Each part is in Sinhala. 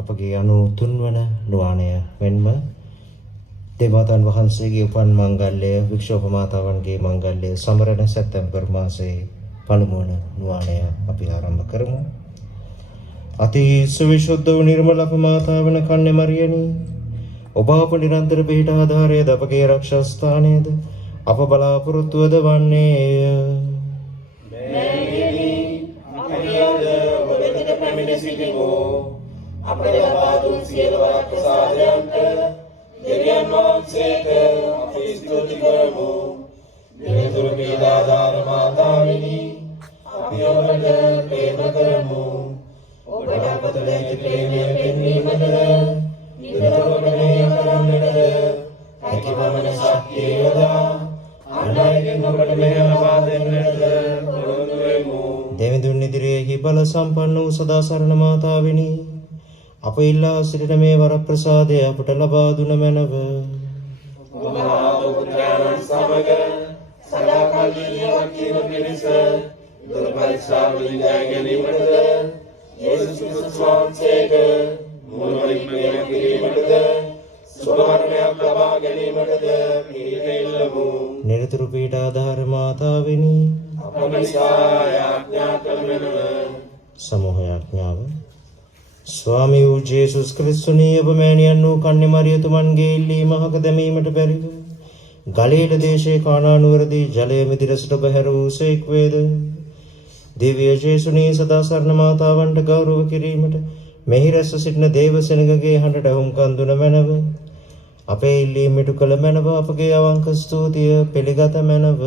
අපගේ 93 වන නුවාණය මෙන්ම දේවතාවුන් වහන්සේගේ උපන් මංගල්‍ය වික්ෂෝප මාතාවන්ගේ මංගල්‍ය සමරන සැප්තැම්බර් මාසයේ පළමු වන නුවාණය අපි ආරම්භ කරමු. අති සවිශුද්ධ වූ නිර්මල මාතාවන කන්‍ය මරියනි, ඔබ අප නිරන්තර පිහිට ආධාරයද අපගේ ආරක්ෂා ස්ථානයේද අප බලාපොරොත්තුවද වන්නේය. මෑණියනි, අපි අද ඔබ වෙතට පැමිණ සිටිමු. අපේ ලබා දුන් සියලු වර ප්‍රසාදයන්ට දෙවියන් වහන්සේට අපි ස්තුති කරමු. නිරතුරු පීඩාදාර මාතාවෙනි, අපි ඔබට ප්‍රේම කරමු. ඔබට අප තුළ ඇති ප්‍රේමය පෙන්වීමට නිරතුරු මෙහෙය කරන්නට හැකි පමණ ශක්තිය යොදා අන් අයගෙන් ඔබට මෙහෙය ලබා දෙන්නට පොරොන්දු වෙමු. දෙවිඳුන් ඉදිරියේ බල සම්පන්න වූ සදාසරණ මාතාවෙනි, අප ඉල්ලා සිටින මේ වර ප්‍රසාදය අපට ලබා දුන මැනව. මහා පුත්‍රයන් සමග සදාකාල ජීවත් වීම පිණිස දුර පරීක්ෂා වලින් ජය ගැනීමටද යේසුස් ක්‍රිස්තුස් වහන්සේට මුළුමනින්ම ගෙන කිරීමටද සුභවරණයක් ලබා ගැනීමටද පිළිපෙළමු. නිරතුරු පීඩ ආධාර මාතාවෙනි, අප නිසා යාඥා කළ මැනව. සමෝහ යාඥාව. ස්වාමී වූ ජේසුස් ක්‍රිස්තුනී ඔබ මෑණියන් වූ කන්‍ය මරියතුමන්ගේ ඉල්ලීම අහක දැමීමට බැරිව ගලීල දේශයේ කානා නුවරදී ජලය මිදිරසට ඔබ හැර වූසේක් වේද? දිව්‍ය ජේසුනී සදාසරණ මාතාවන්ට ගෞරව කිරීමට මෙහි රැස් සිටින දේව සෙනගගේ හඬට අහුම්කන් දුන මැනව. අපේ ඉල්ලීම ඉටු කළ මැනව. අපගේ අවංක ස්තුතිය පිළිගත මැනව.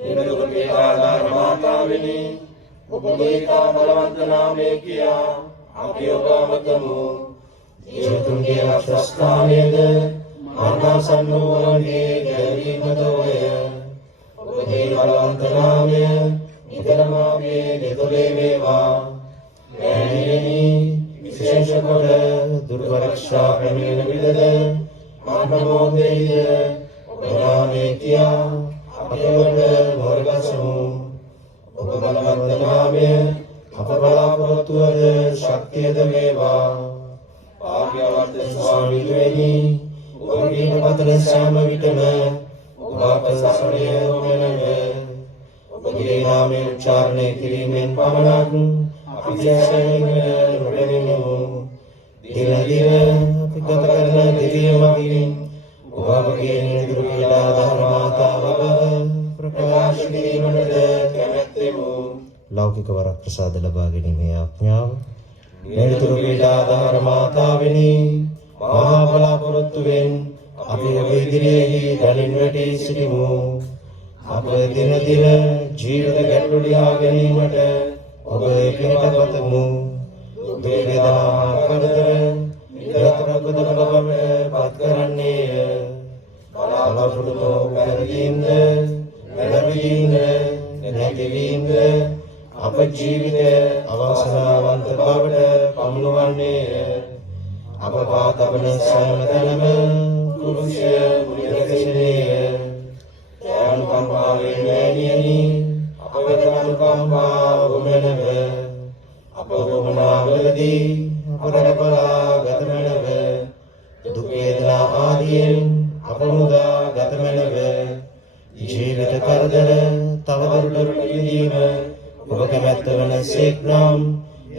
නිරතුරු පීඩාදාර මාතාවෙනි, ඔබගේ තා බලවන්ත නාමය කියා අපි ඔබ අමතමු. ජීවිතුන්ගේ රක්ෂස්ථානයේද මාර්ගාසන්න වූවන්ගේ ගැරීමදෝය. ඔබගේ බලවන්ත නාමය නිතරම අපේ දෙතොලේ වේවා. මෑණියනි, විශේෂ කොට දුර්පරීක්ෂා පැමිණෙන විටද මානවෝදේය ඔබ නාමය කියා අපි ඔබට මොරගසමු. ඔබ බලවන්ත නාමය අප බලාපොරොත්තුවද ශක්තියද වේවා. භාග්‍යවත් ස්වාමීනි, ඔබගේ පතන සෑම විටම ඔබ අප සසරය වමනව. ඔබගේ නාමය උච්චාරණය කිරීමෙන් පමණක් අපි ජයසැනීම නොදෙමු. දින දින අපි ගත කරන දිවිය මගින් ඔබ අපගේ නිරතුරු පීඩාදාර මාතාව ප්‍රකාශ කිරීමටද කැමැත්තෙමු. ලෞකික වර ප්‍රසාද ලබා ගැනීමේ ආඥාව. නිරතුරු පීඩාදාර මාතාවෙනි, මහා බලාපොරොත්තුවෙන් අපි ඔබ ඉදිරියේ දැනින් වැටී සිටිමු. අප දින දින ජීවිත ගැටලු ලියා ගැනීමට ඔබ පිටපතමු. දුක් වේදනා කරදර නිරතුරු දුකබවට පත් කරන්නේය. බලාපොරොත්තු පැරදීම්ද වැඩවීමද නැතිවීමද අප ජීවිතය අවසනාවන්ත බවට පමුණුවන්නේය. අප පාතබන සෑම තැනම කුරුෂය මුලිකසිනේය. අනුකම්පාවෙන් මෑණියනි, අප වෙත අනුකම්පා වුමනව. අප වමනාවලදී අප රැකබලා ගත මැනව. දුක් වේදනා ආදියෙන් අප මුදා ගත මැනව. ජීවිත කරදර තවදුරටත් විඳීම ඔබ කැමැත්ත වන සේක් නම්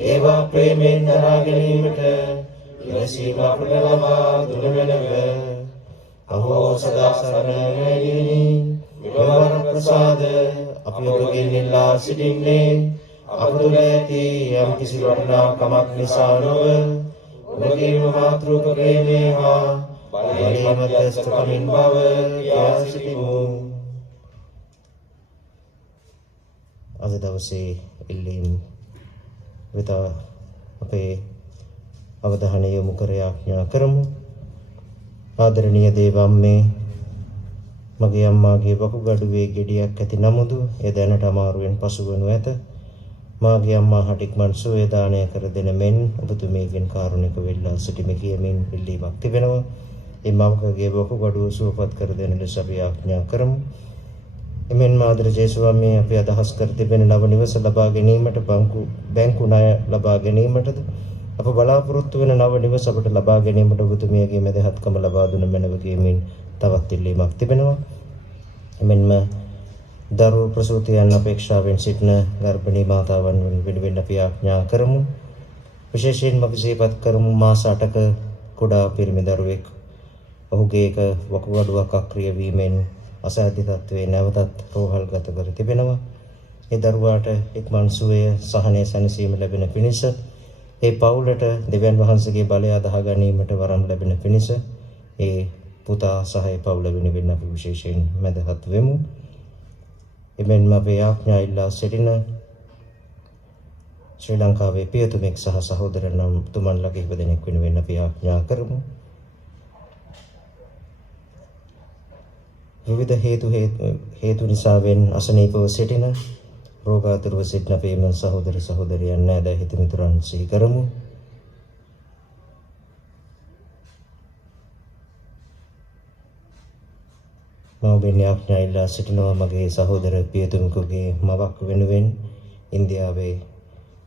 ඒවා ප්‍රේමයෙන් දරා ගැනීමට ඉවසීම අපට ලබා දුන මැනව. අහෝ සදාසරණ මෑණියනි, මෙවර ප්‍රසාද අපි ඔබගෙන් ඉල්ලා සිටින්නේ අප තුළ ඇති යම් කිසි වටිනාකමක් නිසා නොව ඔබගේම මාතෘක ප්‍රේමය හා බලය මැදස්ථකමින් බව කියා සිටිමු. අද දවසේ ඉල්ලීම් වෙත අපේ අවධානය යොමු කර යාඥා කරමු. ආදරණීය දේවම්මේ, මගේ අම්මාගේ වකුගඩුවේ ගෙඩියක් ඇති නමුදු එය දැනට අමාරුවෙන් පසුවනු ඇත. මාගේ අම්මා හටික්මන් සුවය දානය කර දෙන මෙන් ඔබතුමීගෙන් කාරුණික වෙල්ලා සිටිමි කියමින් ඉල්ලීමක් තිබෙනවා. ඒ මවකගේ වකුගඩුව සුවපත් කර දෙන ලෙස අපි යාඥා කරමු. එමෙන්ම ආදර ජේසුස්වමේ අපි අදහස් කර තිබෙන නව නිවස ලබා ගැනීමට බැංකු ණය ලබා ගැනීමටද අප බලාපොරොත්තු වෙන නව නිවස අපට ලබා ගැනීමට ඔබතුමියගේ මැදහත්කම ලබා දුන මැනව කියමින් තවත් ඉල්ලීමක් තිබෙනවා. එමෙන්ම දරුවෝ ප්‍රසූතියන් අපේක්ෂාවෙන් සිටින ගර්භණී මාතාවන් වෙනුවෙන් අපි ආඥා කරමු. විශේෂයෙන්ම අපි සිහිපත් කරමු මාස 8ක කුඩා පිරිමි දරුවෙක් ඔහුගේ එක වකුගඩුවක් අක්‍රිය වීමෙන් අසාධ්‍ය තත්ත්වයේ නැවතත් රෝහල්ගත කර තිබෙනවා. ඒ දරුවාට ඉක්මන් සුවය සහනය සැනසීම ලැබෙන පිණිස ඒ පවුලට දෙවියන් වහන්සේගේ බලය අදහා ගැනීමට වරම් ලැබෙන පිණිස ඒ පුතා සහ ඒ පවුල වෙනුවෙන් අපි විශේෂයෙන් මැදහත් වෙමු. එමෙන්ම අපේ ආඥා ඉල්ලා සිටින ශ්‍රී ලංකාවේ පියතුමෙක් සහ සහෝදරනම් තුමන්ලගේ කිහිප දෙනෙක් වෙනුවෙන් අපි ආඥා කරමු. විවිධ හේතු නිසාවෙන් අසනීපව සිටින රෝගාතුරව සිටින අපේ සහෝදර සහෝදරියන් නෑදෑ හිතමිතුරන් සිහි කරමු. මව්බින් ආඥා ඉල්ලා සිටිනවා මගේ සහෝදර පියතුමෙකුගේ මවක් වෙනුවෙන් ඉන්දියාවේ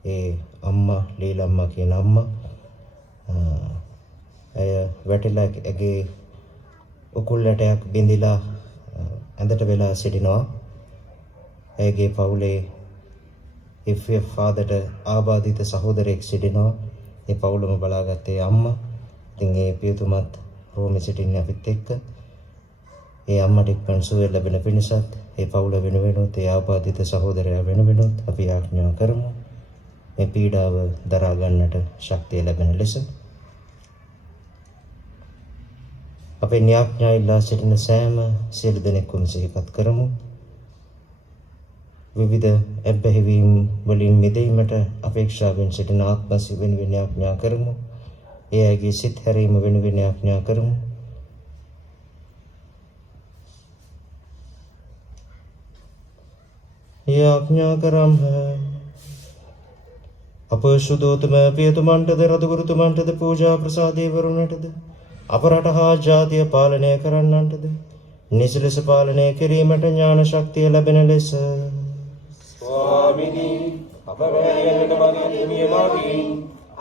ඒ අම්මා ලීලම්මා කියන අම්මා ඇය වැටිලා ඇගේ උකුල්ලටයක් බිඳිලා ඇඳට වෙලා සිටිනවා. ඇයගේ පවුලේ FF ෆාදර්ට ආබාධිත සහෝදරයෙක් සිටිනවා. ඒ පවුලම බලාගත්තේ අම්මා. ඉතින් ඒ පියතුමත් රෝමේ සිටින්නේ අපිත් එක්ක. ඒ අම්මට ඉක්මන් සුවය ලැබෙන පිණිසත් ඒ පවුල වෙනුවෙනුත් ඒ ආබාධිත සහෝදරයා වෙනුවෙනුත් අපි ආඥා කරමු. මේ පීඩාව දරා ගන්නට ශක්තිය ලැබෙන ලෙස අපේ න්‍යාඥා ඉල්ලා සිටින සෑම සියලු දෙනෙකුම සිහිපත් කරමු. විවිධ එබ්බැහිවීම් වලින් මිදීමට අපේක්ෂාවෙන් සිටින ආත්මසි වෙනුවෙන් න්‍යාඥා කරමු. ඒ අයගේ සිත් හැරීම වෙනුවෙන් න්‍යාඥා කරමු. යාඥා කරම් අප සුදෝතම පියතුමන්ටද රදගුරුතුමන්ටද පූජා ප්‍රසාදේ වරුණටද අප රට හා ජාතිය පාලනය කරන්නන්ටද නිසි ලෙස පාලනය කිරීමට ඥාන ශක්තිය ලැබෙන ලෙස ස්වාමිනී අප වැයනට මගේ නියමකින්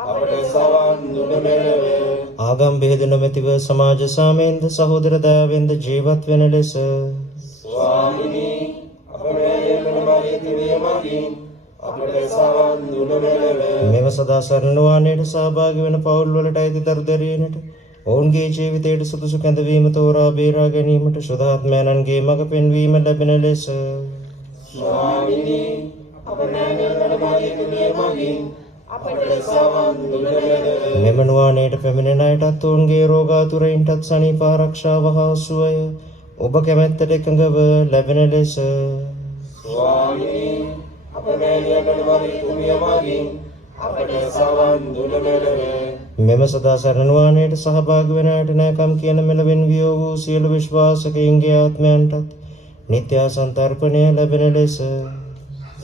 අපට සවන් දුන මෙලව ආගම් බෙහෙද නොමැතිව සමාජ සාමයෙන්ද සහෝදර දයාවෙන්ද ජීවත් වෙන ලෙස ස්වාමිනී අප වැයනට මගේ නියමකින් අපට සවන් දුන මෙලව මෙව සදා සරණ වාණයට සහභාගී වන පවුල් වලට අයිති දරු දැරියනට ඔවුන්ගේ ජීවිතයට සුදුසු කැඳවීම තෝරා බේරා ගැනීමට ශුද්ධාත්මයන්ගේ මඟ පෙන්වීම ලැබෙන ලෙස ස්වාමිනී අප වැයනට මගේ නියමකින් අපට සවන් දුන මෙලව මෙම නුවාණයට පැමිණෙන අයටත් ඔවුන්ගේ රෝගාතුරයින්ටත් සනීප ආරක්ෂාව හා සුවය ඔබ කැමැත්තට එකඟව ලැබෙන ලෙස ස්වාමිනී අප වැයනට මගේ නියමකින් අපට සවන් දුන මෙලව මෙම සදා සරණ වාණයට සහභාගී වන අයට නැකම් කියන මෙලවෙන් වියෝ වූ සියලු විශ්වාසකයින්ගේ ආත්මයන්ටත් නිත්‍ය සන්තර්පණය ලැබෙන ලෙස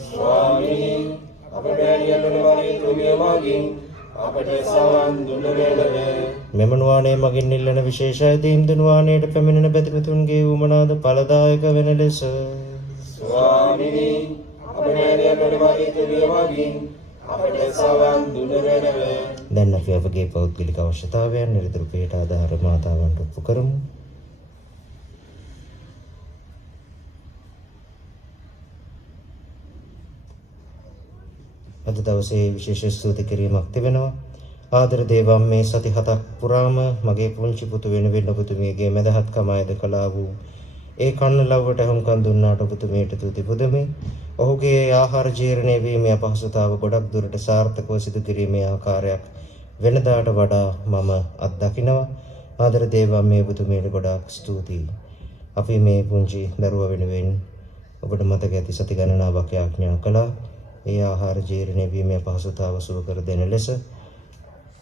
ස්වාමිනී අප වැයනට මගේ නියමකින් අපට සවන් දුන මෙලව මෙම නුවාණය මගින් ඉල්ලන විශේෂ අයදීම් නුවාණයට පැමිණෙන බැතිමතුන්ගේ උමනාද ඵලදායක වෙන ලෙස ස්වාමිනී අප වැයනට මගේ නියමකින් අපට සවන් දුන මෙලව දැන් අපි අපගේ පෞද්ගලික අවශ්‍යතාවයන් නිරතුරු පිට ආධාර මාතාවන්ට ඔප්පු කරමු. අද දවසේ විශේෂ ස්තුති කිරීමක් තිබෙනවා. ආදර දේවම් මේ සති 7ක් පුරාම මගේ පුංචි පුතු වෙනුවෙන් ඔබතුමියගේ මැදහත්කම අයද කළා වූ ඒ කන්න ලව්වට හුම්කන් දුන්නාට ඔබතුමියට තුති පුදමි. ඔහුගේ ආහාර ජීර්ණය වීමේ අපහසුතාව ගොඩක් දුරට සාර්ථකව සිදු කිරීමේ ආකාරයක් වෙනදාට වඩා මම අත්දකිනවා. ආදර දේවම් මේ ඔබතුමියට ගොඩාක් ස්තුතියි. අපි මේ පුංචි දරුවා වෙනුවෙන් ඔබට මතක ඇති සති ගණනාවක් යාඥා කළා. ඒ ආහාර ජීර්ණය වීමේ අපහසුතාව සුව කර දෙන ලෙස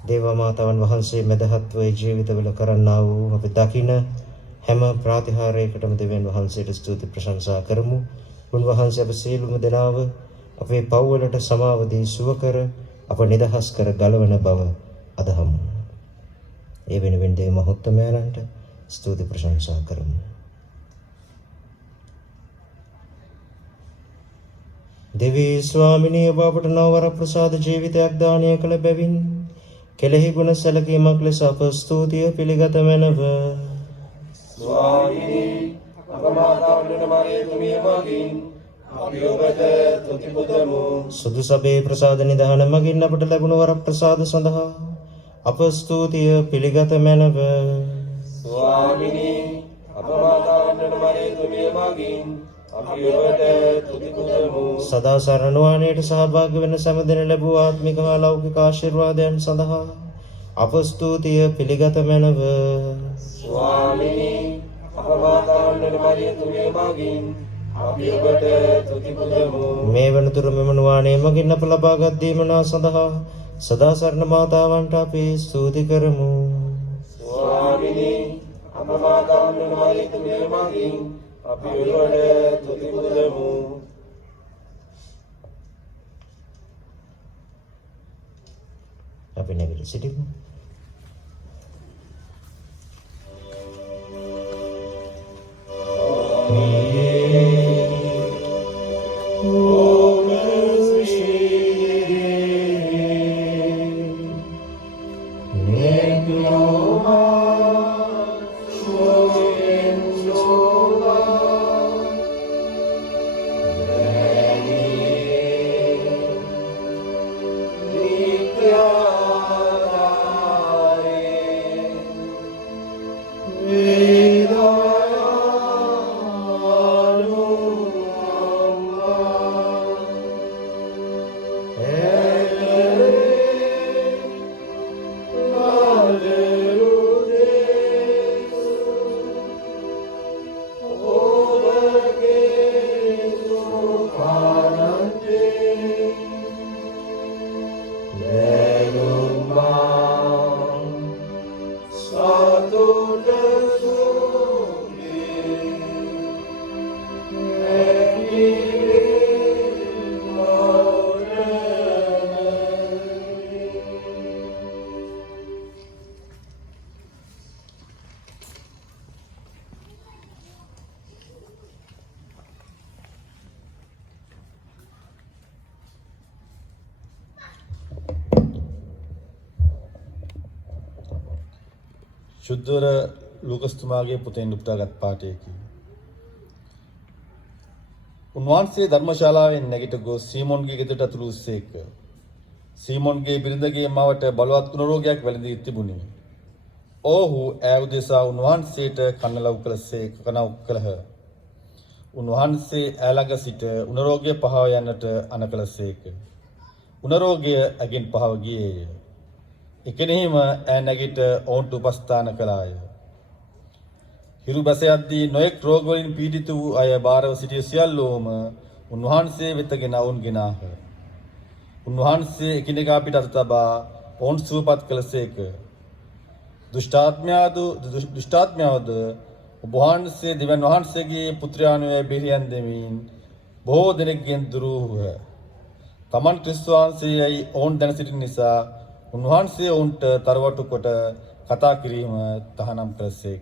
දේව මාතාවන් වහන්සේ මැදහත්ව ජීවිතවල කරන්නා වූ අපි දකින හැම ප්‍රාතිහාරයකටම දෙවියන් වහන්සේට ස්තුති ප්‍රශංසා කරමු. උන්වහන්සේ අප සියලුම දෙනාව අපේ පව්වලට සමාව දී සුව කර අප නිදහස් කර ගලවන බව අදහමු. ඒ වෙනුවෙන් දේව මහත්මයාණන්ට ස්තුති ප්‍රශංසා කරමු. දෙවී ස්වාමිනිය ඔබ අපට නවවර ප්‍රසාද ජීවිතයක් දානය කළ බැවින් කෙලෙහි ගුණ සැලකීමක් ලෙස අප ස්තුතිය පිළිගත මැනව. ස්වාමීනි අප මාතා වන්දන මරියතුමිය මගින් අපි ඔබට තුති පුදමු. සුදු සභේ ප්‍රසාද නිධාන මගින් අපට ලැබුණු වර ප්‍රසාද සඳහා අප ස්තුතිය පිළිගත මැනව. ස්වාමීනි අප මාතා වන්දන මරියතුමිය මගින් අපි ඔබට තුති පුදමු. සදා සරණ වාණයට සහභාගී වෙන සෑම දෙන ලැබූ ආත්මික හා ලෞකික ආශිර්වාදයන් සඳහා අප ස්තුතිය පිළිගත මැනව. ස්වාමීනි අප මාතා වන්දන මරියතුමිය මගින් අපි ඔබට තුති පුදමු. මේ වනතුරු මෙම නුවාණය මගින් අප ලබාගත් දීමනා සඳහා සදා සරණ මාතාවන්ට අපි ස්තුති කරමු. ස්වාමීනි අප මාතා වන්දන මරියතුමිය මගින් අපි ඔබට තුති පුදමු. අපි නැගිට සිටිමු. ශුද්ධවර ලූකස්තුමාගේ පුතෙන් උපුටාගත් පාඨයකි. උන්වහන්සේ ධර්මශාලාවෙන් නැගිට ගොස් සීමොන්ගේ ගෙදරට ඇතුළු වූසේක. සීමොන්ගේ බිරිඳගේ මවට බලවත් කුණ රෝගයක් වැළඳී තිබුණි. ඔහු ඈ උදෙසා උන්වහන්සේට කන්නලව් කළහ. උන්වහන්සේ ඈ ළඟ සිට උණ රෝගය පහව යන්නට අණ කළසේක. උණ රෝගය ඇගෙන් පහව ගියේය. එකෙනෙහිම ඈ නැගිට ඔවුන්ට උපස්ථාන කළාය. හිරු බැස යද්දී නොයෙක් රෝග වලින් පීඩිත වූ අය බාරව සිටිය සියල්ලෝම උන්වහන්සේ වෙතගෙන වුන් ගෙනාහ. උන්වහන්සේ එකිනෙකා පිට අත තබා ඔවුන් සුවපත් කළසේක. දුෂ්ටාත්මයෝද ඔබ වහන්සේ දෙවියන් වහන්සේගේ පුත්‍රයාණෝය බිරියන් දෙමින් බොහෝ දෙනෙක්ගෙන් දුරු වූහ. තමන් ක්‍රිස්තු වහන්සේයි ඔවුන් දැන සිටින නිසා උන්වහන්සේ ඔවුන්ට තරවටු කොට කතා කිරීම තහනම් කළසේක.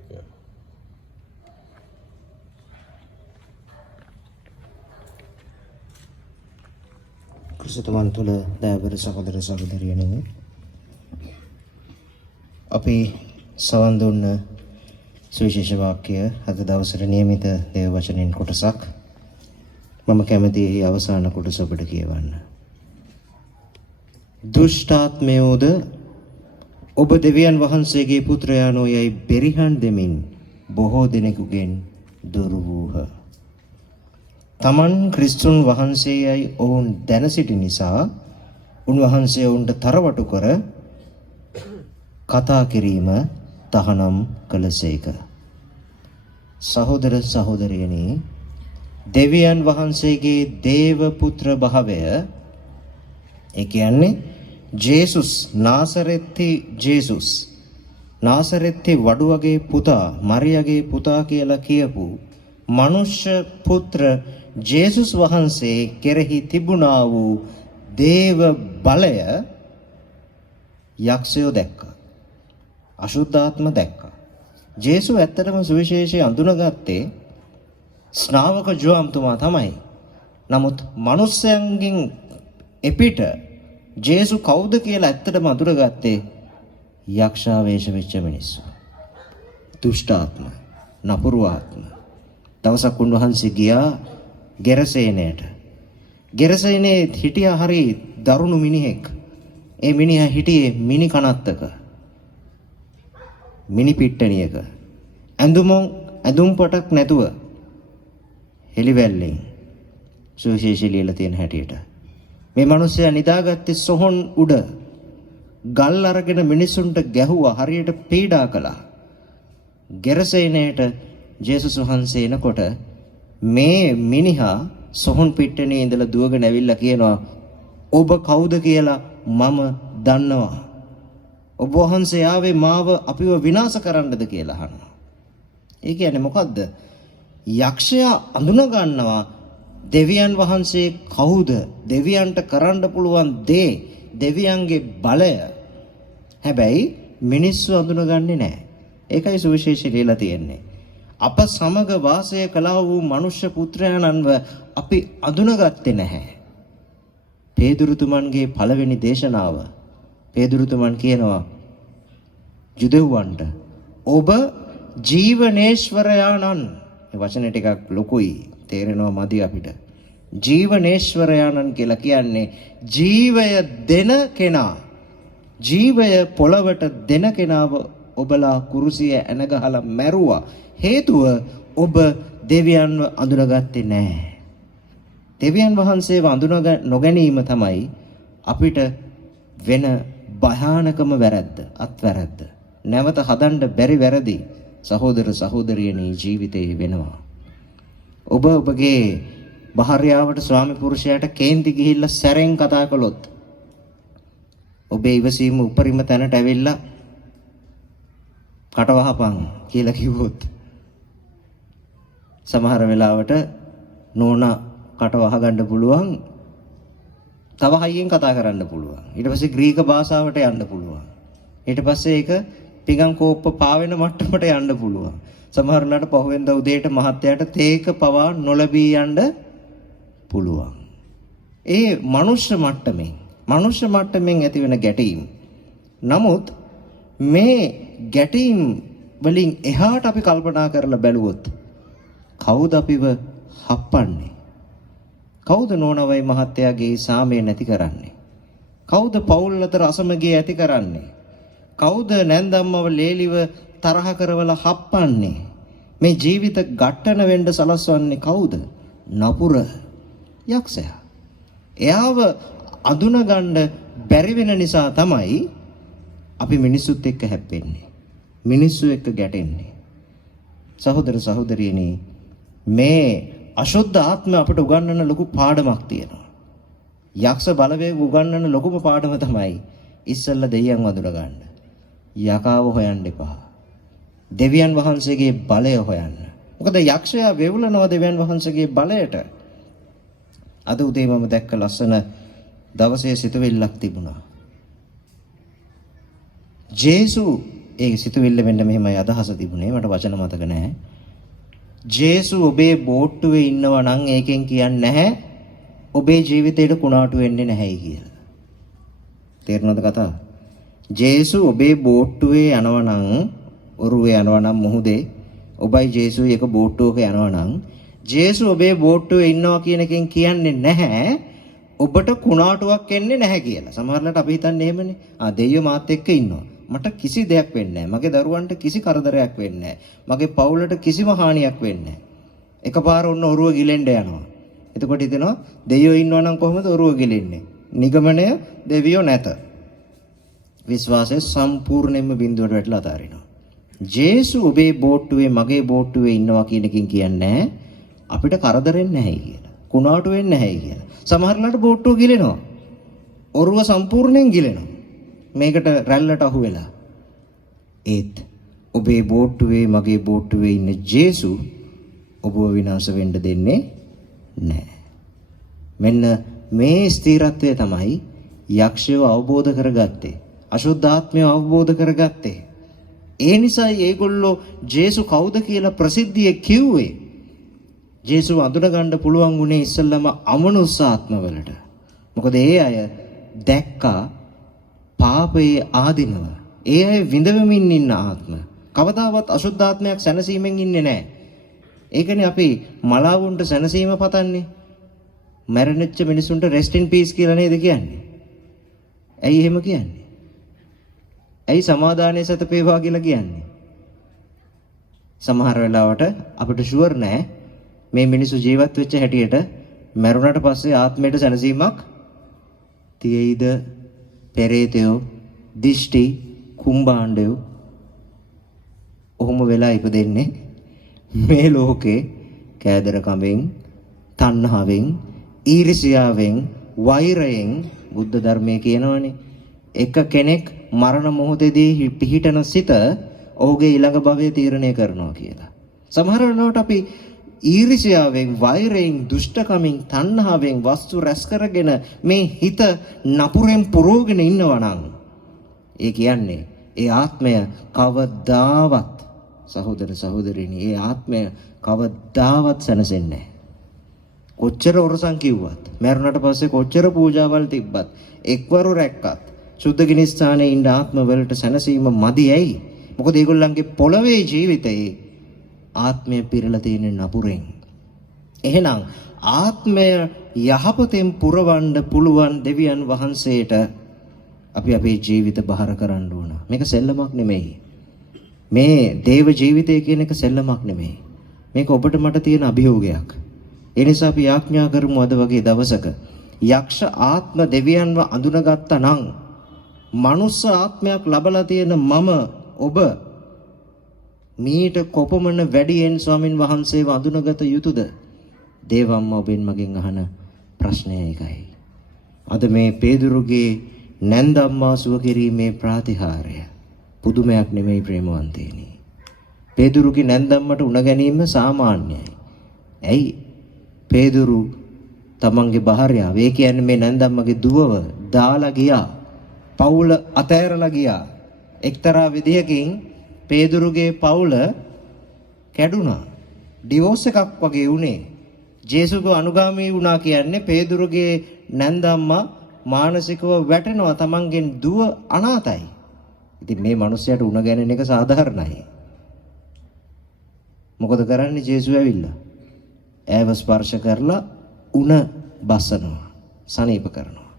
ක්‍රිස්තුමන් තුළ දයාබර සහෝදර සහෝදරියනි, අපි සවන් දුන්න සුවිශේෂ වාක්‍ය අද දවසේ නියමිත දේව වචනෙන් කොටසක් මම කැමැති අවසාන කොටස ඔබට කියවන්න. දුෂ්ටාත්මයෝද ඔබ දෙවියන් වහන්සේගේ පුත්‍රයාණෝ යයි බෙරිහන් දෙමින් බොහෝ දෙනෙකුගෙන් දුරු වූහ. තමන් ක්‍රිස්තුන් වහන්සේයයි ඔවුන් දැන සිටි නිසා උන්වහන්සේ ඔවුන්ට තරවටු කර කතා කිරීම තහනම් කළසේක. සහෝදර සහෝදරියනි, දෙවියන් වහන්සේගේ දේව පුත්‍ර භාවය, ඒ කියන්නේ ජේසුස් නාසරෙත්ති වඩුවගේ පුතා, මරියගේ පුතා කියලා කියපු මනුෂ්‍ය පුත්‍ර ජේසුස් වහන්සේ කෙරෙහි තිබුණා වූ දේව බලය යක්ෂයෝ දැක්කා. අශුද්ධාත්ම දැක්කා. ජේසු ඇත්තටම සුවිශේෂය අඳුනගත්තේ ශ්‍රාවක ජෝම්තුමා තමයි. නමුත් මිනිස්යන්ගෙන් එපිට ජේසු කවුද කියලා ඇත්තටම අඳුරගත්තේ යක්ෂා වේශ වෙච්ච මිනිස්සු. දුෂ්ටාත්ම, නපුරු ආත්ම. දවසක් උන්වහන්සේ ගියා ගෙරසේනයට. ගෙරසේනේ හිටියා හරි දරුණු මිනිහෙක්. ඒ මිනිහා හිටියේ මිනි කනත්තක. මිනි පිට්ටනියක. ඇඳුම් පොටක් නැතුව හෙලිවැල්ලෙන් සුවිශේෂී ලියලා තියෙන හැටියට. මේ මිනිස්සයා නිදාගත්තේ සොහොන් උඩ. ගල් අරගෙන මිනිසුන්ට ගැහුවා, හරියට පීඩා කළා. ගෙරසේනයට ජේසුස් වහන්සේ එනකොට මේ මිනිහා සොහොන් පිට්ටනියේ ඉඳලා දුවගෙන ඇවිල්ලා කියනවා, ඔබ කවුද කියලා මම දන්නවා. ඔබ වහන්සේ ආවේ මාව අපිව විනාශ කරන්නද කියලා අහනවා. ඒ කියන්නේ මොකද්ද? යක්ෂයා අඳුන ගන්නවා දෙවියන් වහන්සේ කවුද? දෙවියන්ට කරන්න පුළුවන් දේ, දෙවියන්ගේ බලය. හැබැයි මිනිස්සු අඳුනගන්නේ නැහැ. ඒකයි සුවිශේෂී ලියලා තියෙන්නේ. අප සමග වාසය කළා වූ මනුෂ්‍ය පුත්‍රයන්ව අපි අඳුනගත්තේ නැහැ. පේදුරුතුමන්ගේ පළවෙනි දේශනාව. පේදුරුතුමන් කියනවා ජුදෙව්වන්ට, ඔබ ජීවනේශ්වරයාණන්. මේ වචනේ ටිකක් ලොකුයි, තේරෙනවා මදි අපිට. ජීවනේශ්වරයාණන් කියලා කියන්නේ ජීවය දෙන කෙනා. ජීවය පොළවට දෙන කෙනාව ඔබලා කුරුසිය ඇනගහලා මැරුවා. හේතුව ඔබ දෙවියන්ව අඳුනගත්තේ නැහැ. දෙවියන් වහන්සේව අඳුන නොගැනීම තමයි අපිට වෙන භයානකම වැරද්ද, අත්වැරද්ද. නැවත හදන්න බැරි වැරදි සහෝදර සහෝදරියනි ජීවිතේ වෙනවා. ඔබ ඔබගේ භාර්යාවට, ස්වාමි පුරුෂයාට කේන්ති ගිහිල්ලා සැරෙන් කතා කළොත්, ඔබේ ඉවසීම උපරිම තැනට ඇවිල්ලා කටවහපන් කියලා කිව්වොත්, සමහර වෙලාවට නෝනා කටවහ ගන්න පුළුවන්, තව හයියෙන් කතා කරන්න පුළුවන්. ඊට පස්සේ ග්‍රීක භාෂාවට යන්න පුළුවන්. ඊට පස්සේ ඒක පිඟන් කෝප්ප පාවෙන මට්ටමට යන්න පුළුවන්. සමහර වෙලාවට පහුවෙන්දා උදේට මහත්තයාට තේක පවා නොලැබී යන්න පුළුවන්. ඒ මනුෂ්‍ය මට්ටමින් ඇති වෙන ගැටීම්. නමුත් මේ ගැටීම් වලින් එහාට අපි කල්පනා කරලා බැලුවොත්, කවුද අපිව හප්පන්නේ? කවුද නෝනවයි මහත්තයාගේ සාමය නැති කරන්නේ? කවුද පවුල් අතර අසමගිය ඇති කරන්නේ? කවුද නැන්දම්මව ලේලිව තරහ කරවලා හප්පන්නේ? මේ ජීවිත ඝට්ටන වෙන්න සලස්වන්නේ කවුද? නපුර යක්ෂයා. එයාව අඳුනගන්න බැරි වෙන නිසා තමයි අපි මිනිස්සුත් එක්ක හැප්පෙන්නේ. මිනිස්සු එක්ක ගැටෙන්නේ. සහෝදර සහෝදරියනි, මේ අශුද්ධ ආත්මය අපට උගන්වන ලොකු පාඩමක් තියෙනවා. යක්ෂ බලවේග උගන්වන ලොකුම පාඩම තමයි ඉස්සෙල්ලා දෙවියන් අඳුර ගන්න. යකාව හොයන්න එපා. දෙවියන් වහන්සේගේ බලය හොයන්න. මොකද යක්ෂයා වෙවුලනවා දෙවියන් වහන්සේගේ බලයට. අද උදේ මම දැක්ක ලස්සන දවසේ සිතුවිල්ලක් තිබුණා. ජේසු ඒ සිතුවිල්ල මෙන්න මෙහෙමයි අදහස තිබුණේ, මට වචන මතක නැහැ. ජේසු ඔබේ බෝට්ටුවේ ඉන්නවා නම් ඒකෙන් කියන්නේ නැහැ ඔබේ ජීවිතේට කුණාටු වෙන්නේ නැහැයි කියලා. තේරුණාද කතාව? ජේසු ඔබේ බෝට්ටුවේ යනවා නම්, ඔරුවේ යනවා නම් මුහුදේ, ඔබයි ජේසුයි එක බෝට්ටුවක යනවා නම්, ජේසු ඔබේ බෝට්ටුවේ ඉන්නවා කියන එකෙන් කියන්නේ නැහැ ඔබට කුණාටුවක් එන්නේ නැහැ කියලා. සමහරවිට අපි හිතන්නේ එහෙමනේ. දෙයියෝ මාත් එක්ක ඉන්නවා. මට කිසි දෙයක් වෙන්නේ නැහැ. මගේ දරුවන්ට කිසි කරදරයක් වෙන්නේ නැහැ. මගේ පවුලට කිසිම හානියක් වෙන්නේ නැහැ. එකපාර ඔන්න ඔරුව ගිලෙන්න යනවා. එතකොට හිතෙනවා දෙයියෝ ඉන්නවා නම් කොහොමද ඔරුව ගිලෙන්නේ? නිගමනය දෙවියෝ නැත. විශ්වාසය සම්පූර්ණයෙන්ම බිඳුවට වැටලා අතාරිනවා. ජේසු ඔබේ බෝට්ටුවේ මගේ බෝට්ටුවේ ඉන්නවා කියන එකකින් කියන්නේ අපිට කරදරෙන්නේ නැහැ කියලා. කුණාටු වෙන්නේ නැහැ කියලා. සමහරලාට බෝට්ටුව ගිලෙනවා. ඔරුව සම්පූර්ණයෙන් ගිලෙනවා. මේකට රැල්ලට අහු වෙලා. ඒත් ඔබේ බෝට්ටුවේ මගේ බෝට්ටුවේ ඉන්න ජේසු ඔබව විනාශ වෙන්න දෙන්නේ නැහැ. මෙන්න මේ ස්ථිරත්වය තමයි යක්ෂයව අවබෝධ කරගත්තේ. අශුද්ධාත්මය අවබෝධ කරගත්තේ. ඒ නිසායි ඒගොල්ලෝ ජේසු කවුද කියලා ප්‍රසිද්ධියේ කිව්වේ. ජේසුව අඳුන ගන්න පුළුවන් උනේ ඉස්සෙල්ලාම අමනුස්ස ආත්මවලට. මොකද ඒ අය දැක්කා පාපයේ ආධිනව. ඒ අය විඳවමින් ඉන්න ආත්ම. කවදාවත් අසුද්ධ ආත්මයක් සැනසීමෙන් ඉන්නේ නැහැ. ඒකනේ අපි මලාවුන්ට සැනසීම පතන්නේ. මැරෙච්ච මිනිසුන්ට rest in peace කියලා නේද කියන්නේ? ඇයි එහෙම කියන්නේ? ඇයි සමාදානයේ සතපේවා කියලා කියන්නේ? සමහර වෙලාවට අපිට ෂුවර් නෑ මේ මිනිස්සු ජීවත් වෙච්ච හැටියට මැරුණට පස්සේ ආත්මයට සැනසීමක් තියෙයිද? පෙරේතයෝ, දිෂ්ටි, කුම්භාණ්ඩයෝ ඔහොම වෙලා ඉපදෙන්නේ මේ ලෝකේ කෑදරකමෙන්, තණ්හාවෙන්, ඊර්ෂ්‍යාවෙන්, වෛරයෙන්. බුද්ධ ධර්මයේ කියනවනේ එක කෙනෙක් මරණ මොහොතේදී පිහිටන සිත ඔහුගේ ඊළඟ භවය තීරණය කරනවා කියලා. සමහර වෙලාවට අපි ඊර්ෂ්‍යාවෙන්, වෛරයෙන්, දුෂ්ටකමින්, තණ්හාවෙන් වස්තු රැස් කරගෙන මේ හිත නපුරෙන් පුරවගෙන ඉන්නවා නම් ඒ කියන්නේ ඒ ආත්මය කවදාවත් සහෝදර සහෝදරිනි ඒ ආත්මය කවදාවත් සැනසෙන්නේ නැහැ. කොච්චර ඔරසන් කිව්වත්, මරණට පස්සේ කොච්චර පූජාවල් තිබ්බත්, එක්වරු රැක්කත්, සුද්ධගිනි ස්ථානයේ ඉන්න ආත්ම වලට සැනසීම මදි ඇයි? මොකද ඒගොල්ලන්ගේ පොළවේ ජීවිතයේ ආත්මය පිරලා තියෙන නපුරෙන්. එහෙනම් ආත්මය යහපතෙන් පුරවන්න පුළුවන් දෙවියන් වහන්සේට අපි අපේ ජීවිත බහර කරන්න ඕන. මේක සෙල්ලමක් නෙමෙයි. මේ දේව ජීවිතය කියන එක සෙල්ලමක් නෙමෙයි. මේක ඔබට මට තියෙන අභියෝගයක්. ඒ නිසා අපි යාඥා කරමු අද වගේ දවසක යක්ෂ ආත්ම දෙවියන්ව අඳුනගත්තා නම් මනුස්ස ආත්මයක් ලබලා තියෙන මම ඔබ මීට කොපමණ වැඩියෙන් ස්වාමින් වහන්සේව අඳුනගත යුතුද? දේවම්ම ඔබෙන් මගෙන් අහන ප්‍රශ්නය ඒකයි. අද මේ පේදුරුගේ නැන්දම්මා සුව කිරීමේ ප්‍රාතිහාර්ය පුදුමයක් නෙමෙයි ප්‍රේමවන්තේනි. පේදුරුගේ නැන්දම්මට උණ ගැනීම සාමාන්‍යයි. ඇයි? පේදුරු තමන්ගේ භාර්යාව, ඒ කියන්නේ මේ නැන්දම්මගේ දුවව දාලා ගියා. පවුල අතෑරලා ගියා. එක්තරා විදිහකින් පේදුරුගේ පවුල කැඩුනා. ඩිවෝස් එකක් වගේ වුණේ. ජේසුගේ අනුගාමී වුණා කියන්නේ පේදුරුගේ නැන්දම්මා මානසිකව වැටෙනවා. තමන්ගෙන් දුව අනාතයි. ඉතින් මේ මිනිස්සයාට උණ ගැනෙන එක සාධාරණයි. මොකද කරන්නේ? ජේසු ඇවිල්ලා ඇව ස්පර්ශ කරලා උණ බස්සනවා, සනීප කරනවා.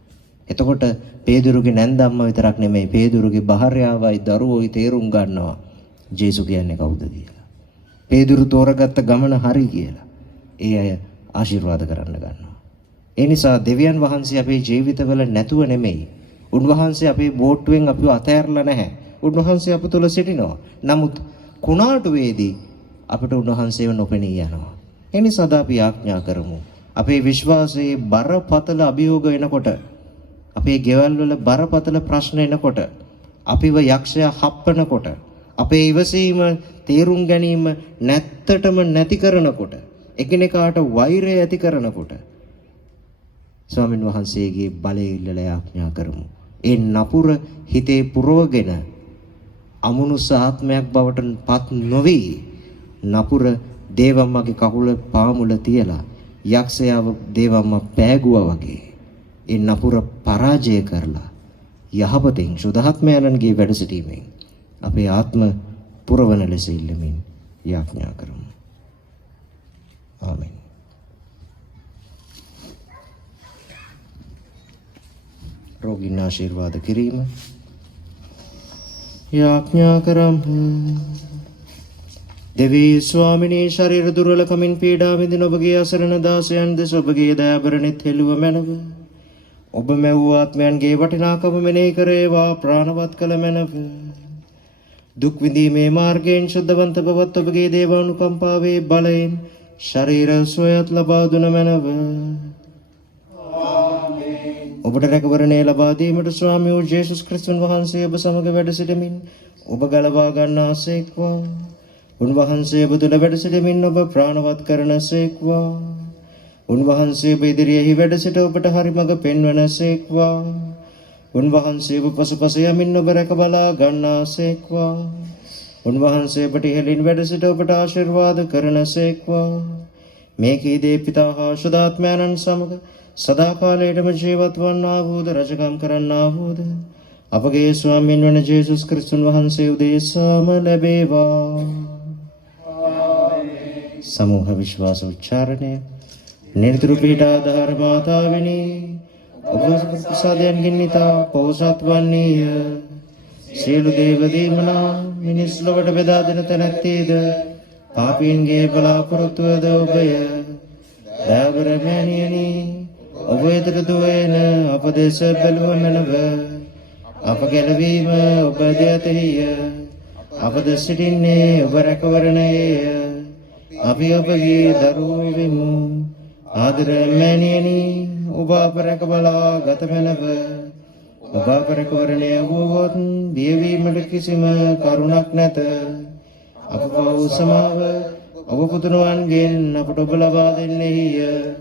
එතකොට පේදුරුගේ නැන්දම්ම විතරක් නෙමෙයි, පේදුරුගේ භාර්යාවයි දරුවෝයි තේරුම් ගන්නවා ජේසු කියන්නේ කවුද කියලා. පේදුරු තෝරගත්ත ගමන හරි කියලා ඒ අය ආශිර්වාද කරන්න ගන්නවා. ඒ නිසා දෙවියන් වහන්සේ අපේ ජීවිතවල නැතුව නෙමෙයි. උන්වහන්සේ අපේ බෝට්ටුවෙන් අපිව අතෑරලා නැහැ. උන්වහන්සේ අප තුළ සිටිනවා. නමුත් කුණාටුවේදී අපිට උන්වහන්සේව නොපෙනී යනවා. ඒ නිසා අපි ආඥා කරමු. අපේ විශ්වාසයේ බරපතල අභියෝග එනකොට, අපේ ගෙවල් වල බරපතල ප්‍රශ්න එනකොට, අපිව යක්ෂයා හප්පනකොට, අපේ ඉවසීම තේරුම් ගැනීම නැත්තටම නැති කරනකොට, එකිනෙකාට වෛරය ඇති කරනකොට ස්වාමින් වහන්සේගේ බලය ඉල්ලලා ආඥා කරමු. ඒ නපුර හිතේ පුරවගෙන අමනුෂ්‍ය ආත්මයක් බවට පත් නොවි, නපුර දේවම්මගේ කකුල පාමුල තියලා යක්ෂයාව දේවම්ම පෑගුවා වගේ ඒ නපුර පරාජය කරලා යහපතෙන් සුදාත්මයන්ගේ වැඩ සිටීමෙන් අපේ ආත්ම පුරවන ලෙස ඉල්ලමින් යාඥා කරමු. ආමෙන්. රෝගීන් ආශිර්වාද කිරීම යාඥා කරමු. දෙවී ස්වාමිනී ශරීර දුර්වලකමින් පීඩා විඳින ඔබගේ අසරණ දාසයන් දෙස ඔබගේ දයාබරණෙත් හෙළුව මැනව. ඔබ මැවූ ආත්මයන්ගේ වටිනාකම මෙනෙහි කරේවා ප්‍රාණවත් කළ මැනව. දුක් විඳීමේ මාර්ගයෙන් ශුද්ධවන්ත බවත් ඔබගේ දේවානුකම්පාවේ බලයෙන් ශරීර සොයත් ලබා දුන මැනව. ඔබට රැකවරණය ලබා දීමට ස්වාමී වූ ජේසුස් ක්‍රිස්තුන් වහන්සේ ඔබ සමග වැඩ සිටමින් ඔබ ගලවා ගන්නාසේක්වා. උන්වහන්සේ ඔබ තුළ වැඩ සිටමින් ඔබ ප්‍රාණවත් කරනසේක්වා. උන්වහන්සේ ඔබ ඉදිරියෙහි වැඩ සිට ඔබට හරි මඟ පෙන්වනසේක්වා. උන්වහන්සේ ඔබ පසුපස යමින් ඔබ රැක බලා ගන්නාසේක්වා. උන්වහන්සේ ඔබට ඉහළින් වැඩ සිට ඔබට ආශිර්වාද කරනසේක්වා. මේ කීදේ පිතා හා සුදාත්මයන්න් සමග සදාකාලයටම ජීවත් වන්නා වූද රජකම් කරන්නා වූද අපගේ ස්වාමීන් වන ජේසුස් ක්‍රිස්තුන් වහන්සේ උදෙසාම ලැබේවා. සමූහ විශ්වාස උච්චාරණය. නිරතුරු පීඨාධාර මාතාවෙනි, ඔබ ප්‍රසාදයන්ගෙන් නිතා පොහොසත් වන්නේය. සියලු දේව දීමනා මිනිස් ලොවට බෙදා දෙන තැනැත්තේද පාපීන්ගේ බලාපොරොත්තුවද ඔබය. දයාබර මෑණියනි, ඔබ වෙතට දුවන අප දෙස බැලුව මැනව. අප ගැලවීම ඔබ දෙයතෙහිය. අපද සිටින්නේ ඔබ රැකවරණයේය. අපි ඔබගේ දරුවෝ වෙමු. ආදර මෑණියනි, ඔබ අප රැකබලා ගත මැනව. ඔබ අප රැකවරණය වුවහොත් බියවීමට කිසිම කරුණක් නැත. අප පව් සමාව ඔබ පුතුණුවන්ගෙන් අපට ඔබ ලබා දෙන්නෙහිය.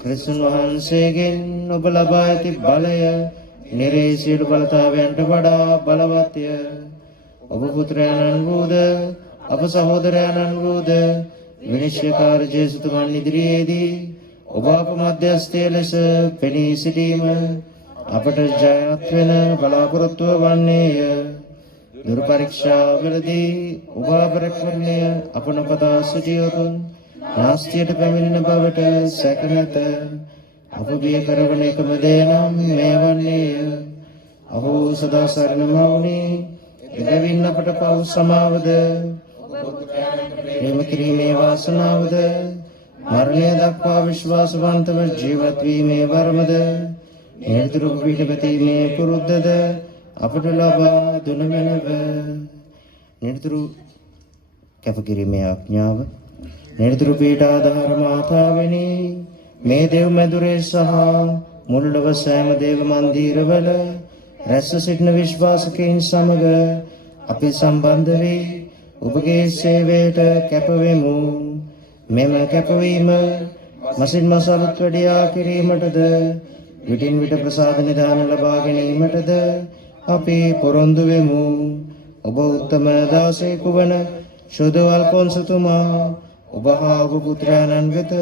ක්‍රිස්තුන් වහන්සේගෙන් ඔබ ලබා ඇති බලය නිරේ සියලු බලතාවයන්ට වඩා බලවත්ය. ඔබ පුත්‍රයන්න් වූද අප සහෝදරයන්න් වූද විනිශ්චයකාර ජේසුතුමන් ඉදිරියේදී ඔබ අප මධ්‍යස්ථය ලෙස පෙනී සිටීම අපට ජයත් වෙන බලාපොරොත්තුව වන්නේය. දුරු පරීක්ෂාවලදී ඔබ අප රැකවරණය අප නොපතා සිටියොත් නාස්තියට පැමිණෙන බවට සැක නැත. අප බිය කරවන එකම දේ නම් මේ වන්නේය. අහෝ සදා සරණ මවුනේ, එබැවින් අපට පව් සමාවද ප්‍රේම කිරීමේ වාසනාවද මරණය දක්වා විශ්වාසවන්තව ජීවත් වීමේ වරමද නිරතුරු පිටපැතීමේ පුරුද්දද අපට ලබා දුන මැනව. නිරතුරු කැපකිරීමේ ආඥාව. නිරතුරු පීඨාධාර මාතාවෙනි, මේ දෙව් මැදුරේ සහ මුළු ලොව සෑම දේව මන්දිරවල රැස් සිටින විශ්වාසකයන් සමග අපි සම්බන්ධ වී ඔබගේ සේවයට කැපවෙමු. මෙම කැපවීම මසින් මස අලුත් වැඩියා කිරීමටද විටින් විට ප්‍රසාද නිදාන ලබා ගැනීමටද අපි පොරොන්දු වෙමු. ඔබ උත්තම දාසයෙකු වන ශුද්ධ අල්ෆොන්සතුමා ඔබ හා ඔබ පුත්‍රයන්න් වෙත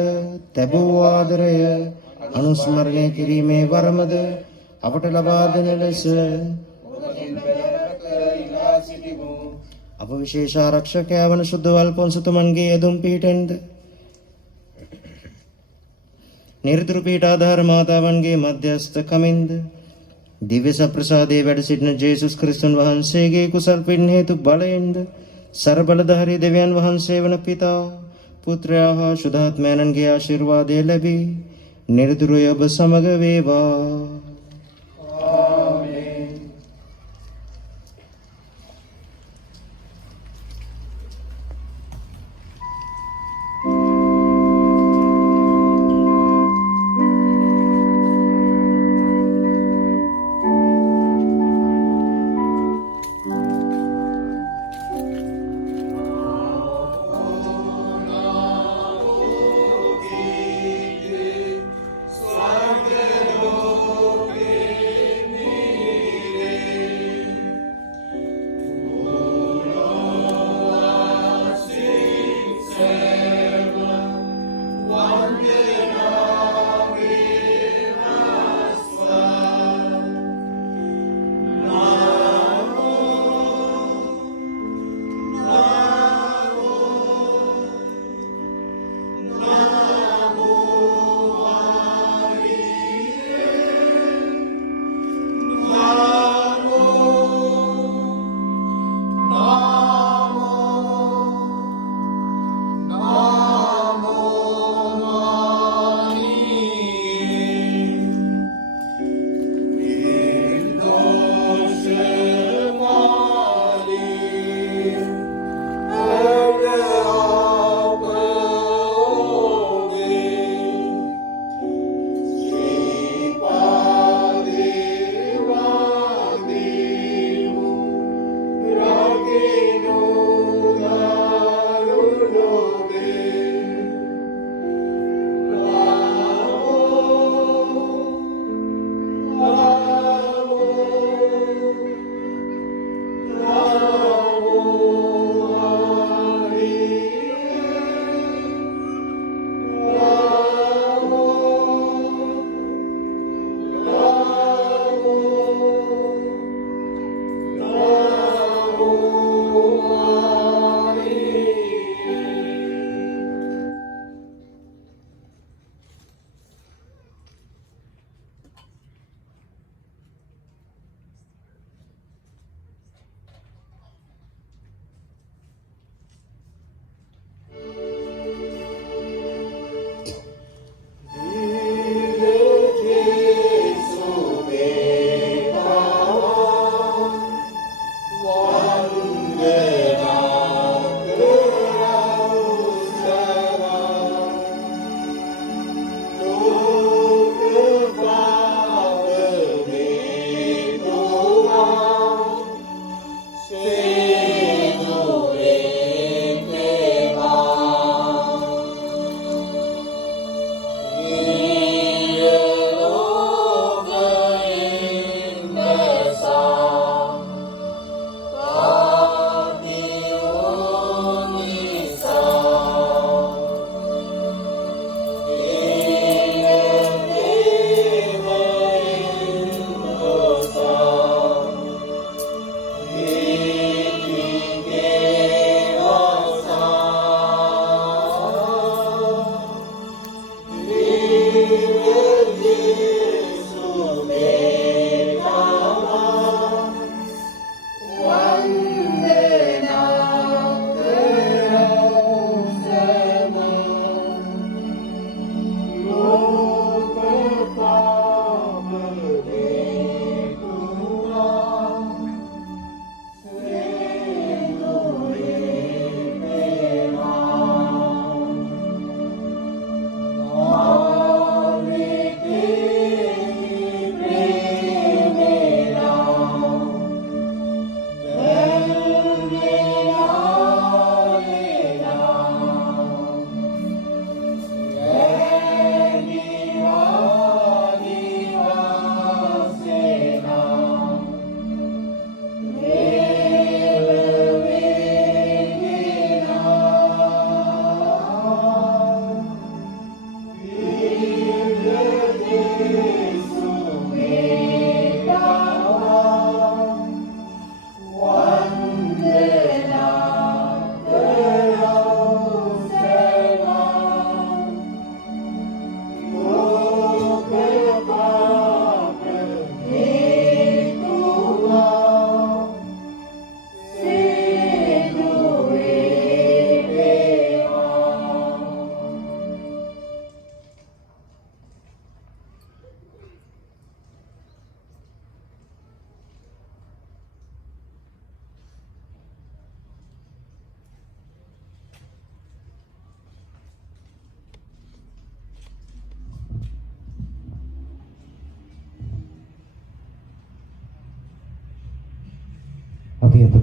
තැබූ ආදරය අනුස්මරණය කිරීමේ වරමද අපට ලබා දෙන ලෙස අප විශේෂ ආරක්ෂකයා වන ශුද්ධ අල්ෆොන්සතුමන්ගේ යදුම් පිහිටෙන්ද නිරතුරු පීඨාධාර මාතාවන්ගේ මධ්‍යස්ථ කමින්ද දිව්‍ය සප්‍රසාදයේ වැඩ සිටින ජේසුස් ක්‍රිස්තුන් වහන්සේගේ කුසල් පින් හේතු බලයෙන්ද සර්බලධාරී දෙවියන් වහන්සේ වන පිතා, පුත්‍රයා හා ශුද්ධාත්මයන්ගේ ආශිර්වාදය ලැබී නිරතුරු ඔබ සමග වේවා. Swagger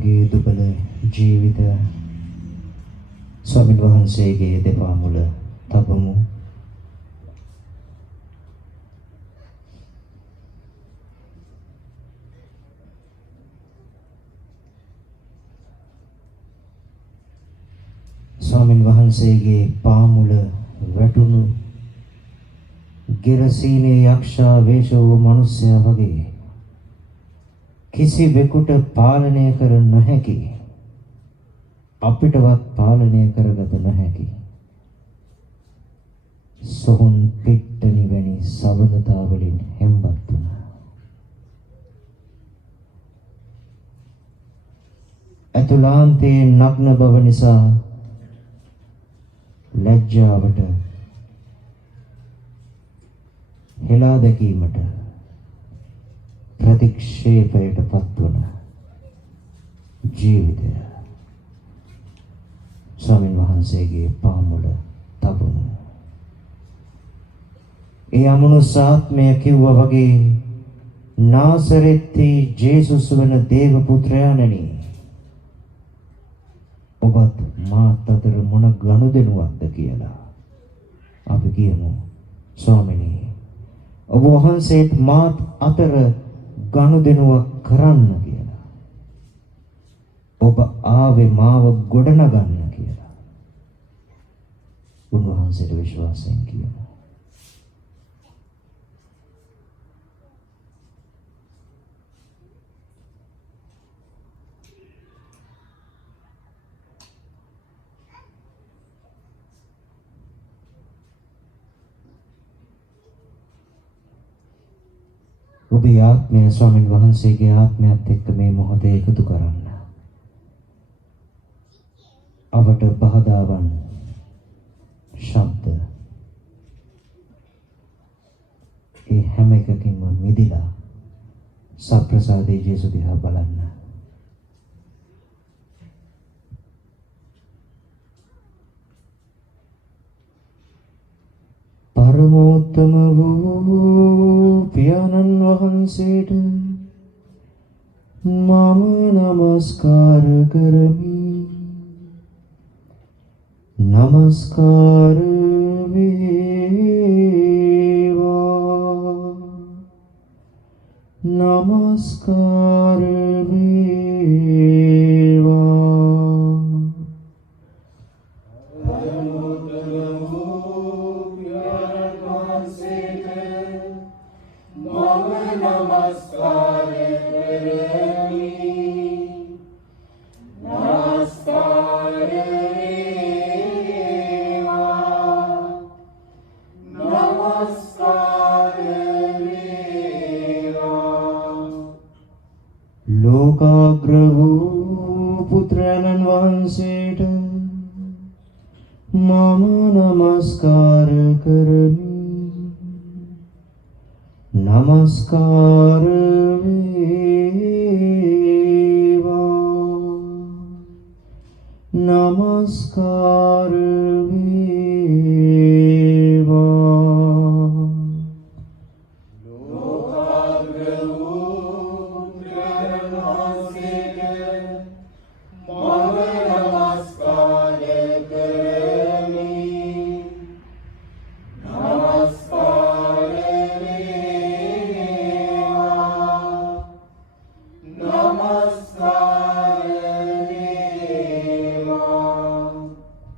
අපගේ දුබල ජීවිත ස්වාමීන් වහන්සේගේ දෙපා මුල තබමු. ස්වාමීන් වහන්සේගේ පාමුල වැටුණු ගෙරසීනේ යක්ෂා වේශ වූ මිනිසයා වගේ කිසිවෙකුට පාලනය කර නොහැකි, අපිටවත් පාලනය කරගත නොහැකි සොහොන් පිට්ටනි වැනි සබඳතාවලින් හෙම්බත් වුණා. ඇතුළාන්තයේ නග්න බව නිසා ලැජ්ජාවට හෙලා දැකීමට ප්‍රතික්ෂේපයට පත්වන ජීවිතය ස්වාමීන් වහන්සේගේ පාමුල තබමු. ඒ අමනුෂ්‍යාත්මය කිව්වා වගේ නාසරෙත්හි ජේසුස් වන දේව පුත්‍රයාණනි, ඔබත් මාත් අතර මොන ගනුදෙනුවක්ද කියලා අපි කියමු. ස්වාමිනී, ඔබ වහන්සේත් මාත් අතර ගනුදෙනුවක් කරන්න කියලා. ඔබ ආවේ මාව ගොඩනගන්න කියලා. උන්වහන්සේට විශ්වාසයෙන් කියමු. ඔබේ ආත්මය ස්වාමීන් වහන්සේගේ ආත්මයත් එක්ක මේ මොහොතේ එකතු කරන්න. අවට පහදාවන් ශබ්ද ඒ හැම එකකින්ම මිදිලා සප්‍රසාදේ ජේසු දිහා බලන්න. පරමෝත්තම වූ පියාණන් වහන්සේට මම නමස්කාර කරමි. නමස්කාර වේවා. නමස්කාර වේවා. ලෝකාග්‍ර වූ පුත්‍රයන්න් වහන්සේට මම නමස්කාර කරමි. නමස්කාර වේවා. නමස්කාර වේවා.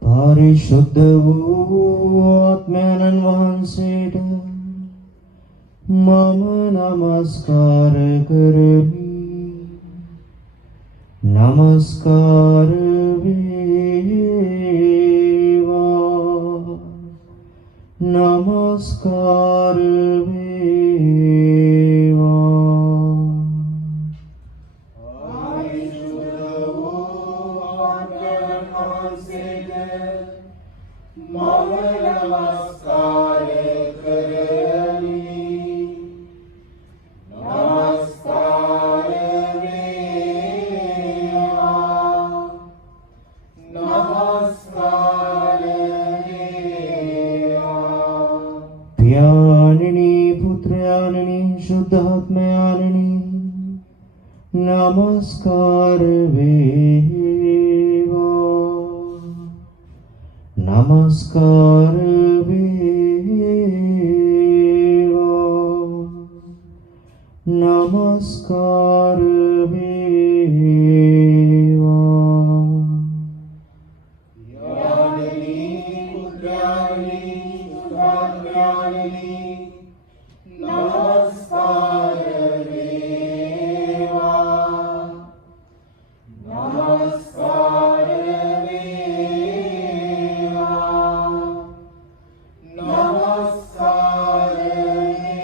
परिशुद्ध වූ ආත්මයන්න් වහන්සේට මම නමස්කාර කරමි. නමස්කාර වේවා. නමස්කාර වේවා. පියාණෙනි, පුත්‍රයාණෙනි, शुद्धात्मयाणिनि නමස්කාර වේවා නමස්කාර වේවා නමස්කාර වේවා යානනී පුත්‍රානී සුභාග්‍රානී නමස්කාර වේවා නමස්කාර වේවා නමස්කාර වේවා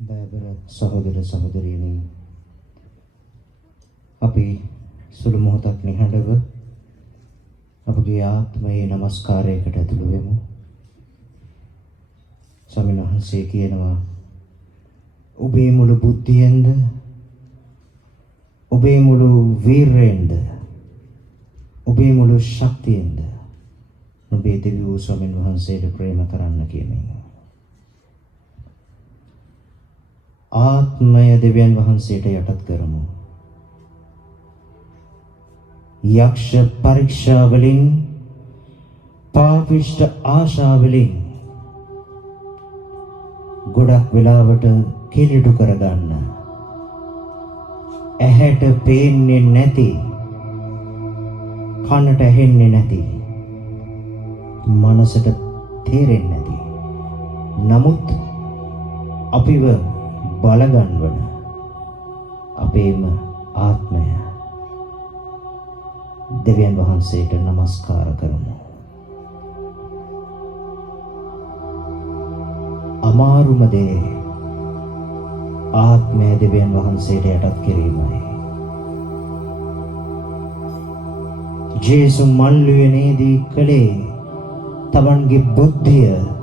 දයබර සහෝදර සහෝදරියනි අපි සුළු මොහොතක් නිහඬව අපගේ ආත්මයේ নমස්කාරයකට ඇතුළු වෙමු. ස්වාමීන් වහන්සේ කියනවා ඔබේ මුළු බුද්ධියෙන්ද ඔබේ මුළු වීරයෙන්ද ඔබේ මුළු ශක්තියෙන්ද ඔබේ දෙවි වූ ස්වාමීන් වහන්සේට ප්‍රේම කරන්න කියමින් ආත්මය දෙවියන් වහන්සේට යටත් කරමු. යක්ෂ පරීක්ෂාවලින් පාපිෂ්ඨ ආශාවලින් ගොඩක් වෙලාවට කිලිටු කරගන්න ඇහැට පේන්නේ නැති කනට ඇහෙන්නේ නැති මනසට තේරෙන්නේ නැති නමුත් අපිව බලගන්වන අපේම ආත්මය දෙවියන් වහන්සේට নমස්කාර කරමු. අමාරුම දේ ආත්මය දෙවියන් වහන්සේට යටත් කිරීමයි. ජේසු මල්ලුවේදී කලේ තමන්ගේ බුද්ධිය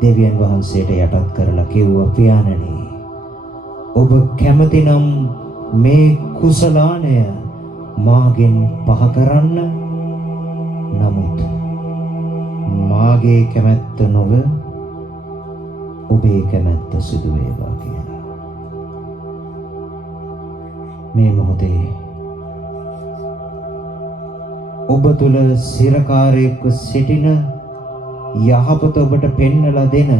දෙවියන් වහන්සේට යටත් කරලා කිව්වා පියාණනි ඔබ කැමතිනම් මේ කුසලානය මාගෙන් පහ කරන්න නමුත් මාගේ කැමැත්ත නොව ඔබේ කැමැත්ත සිදු වේවා කියලා. මේ මොහොතේ ඔබ තුල සිරකාරයෙක්ව සිටින යහපත ඔබට පෙන්වලා දෙන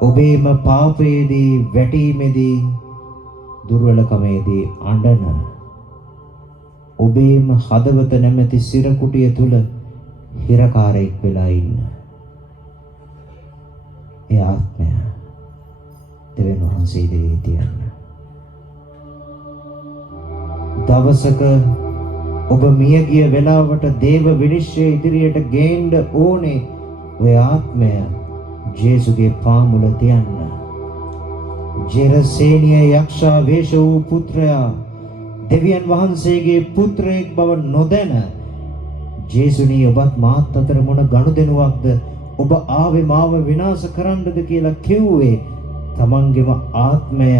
ඔබේම පාපයේදී වැටීමේදී දුර්වලකමේදී අඬන ඔබේම හදවත නැමැති සිරකුටිය තුල හිරකාරයෙක් වෙලා ඉන්න ඒ ආත්මය දෙවියන් වහන්සේ ඉදිරියේ තියන්න. දවසක ඔබ මිය ගිය වෙලාවට දේව විනිශ්චය ඉදිරියට ගේන්න ඕනේ ඔය ආත්මය ජේසුගේ පාමුල තියන්න. ජෙරසේනිය යක්ෂා වේශ වූ පුත්‍රයා දෙවියන් වහන්සේගේ පුත්‍රයෙක් බව නොදැන ජේසුනී ඔබත් මාත් අතර මොන ගනුදෙනුවක්ද ඔබ ආවේ මාව විනාශ කරන්නද කියලා කිව්වේ තමන්ගේම ආත්මය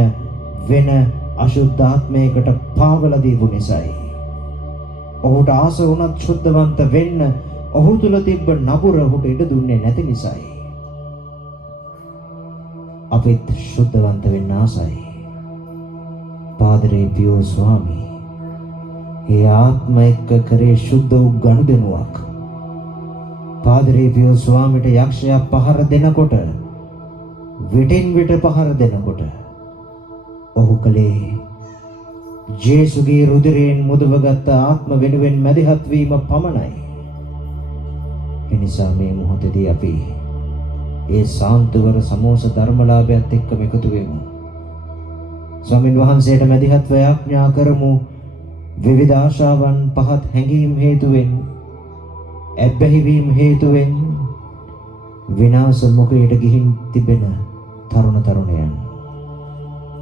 වෙන අශුද්ධ ආත්මයකට පාවලා දීපු නිසායි. ඔහුට ආස වුණත් ශුද්ධවන්ත වෙන්න ඔහු තුල තිබ්බ නපුර ඔහුට ඉඩ දුන්නේ නැති නිසායි. අපිත් ශුද්ධවන්ත වෙන්න ආසයි. පාදරේ පියෝ ස්වාමී ඒ ආත්ම එක්ක කරේ සුද්ධ වූ ගනුදෙනුවක් පාදරේ පියෝ ස්වාමීට යක්ෂයා පහර දෙනකොට විටින් විට පහර දෙනකොට ඔහු කලේ ජේසුගේ රුධිරයෙන් මුදවගත් ආත්ම වෙනුවෙන් මැදිහත් වීම පමණයි. එනිසා මේ මොහොතේදී අපි ඒ සාන්තුවර සමෝස ධර්මලාභයත් එක්කම එකතු වෙමු. ස්වාමින් වහන්සේට මැදිහත්ව යාඥා කරමු. විවිධ ආශාවන් පහත් හැඟීම් හේතුවෙන් ඇබ්බැහිවීම හේතුවෙන් විනාශ මුඛයට ගිහින් තිබෙන තරුණ තරුණයන්,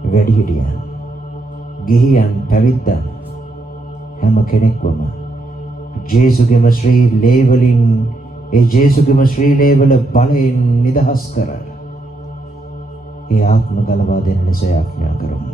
වැඩිහිටියන්, ගිහියන්, පැවිද්දන් හැම කෙනෙක්වම ජේසුගේම ශ්‍රී ලේවලින් ඒ ජේසුගේම ශ්‍රී ලේවල බලයෙන් නිදහස් කර ඒ ආත්ම ගලවා දෙන ලෙස යාඥා කරමු.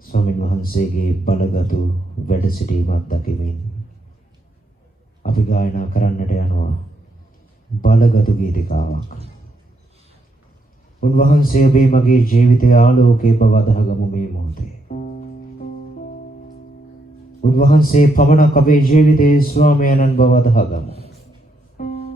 ස්වාමින් වහන්සේගේ බලගතු වැඩ සිටීමක් දකිමින් අපි ගායනා කරන්නට යනවා බලගතු ගීතිකාවක්. උන්වහන්සේ ඔබේ මගේ ජීවිතයේ ආලෝකේ බව අදහගමු මේ මොහොතේ. උන්වහන්සේ පමණක් අපේ ජීවිතයේ ස්වාමයන්න් බව අදහගමු. Amen.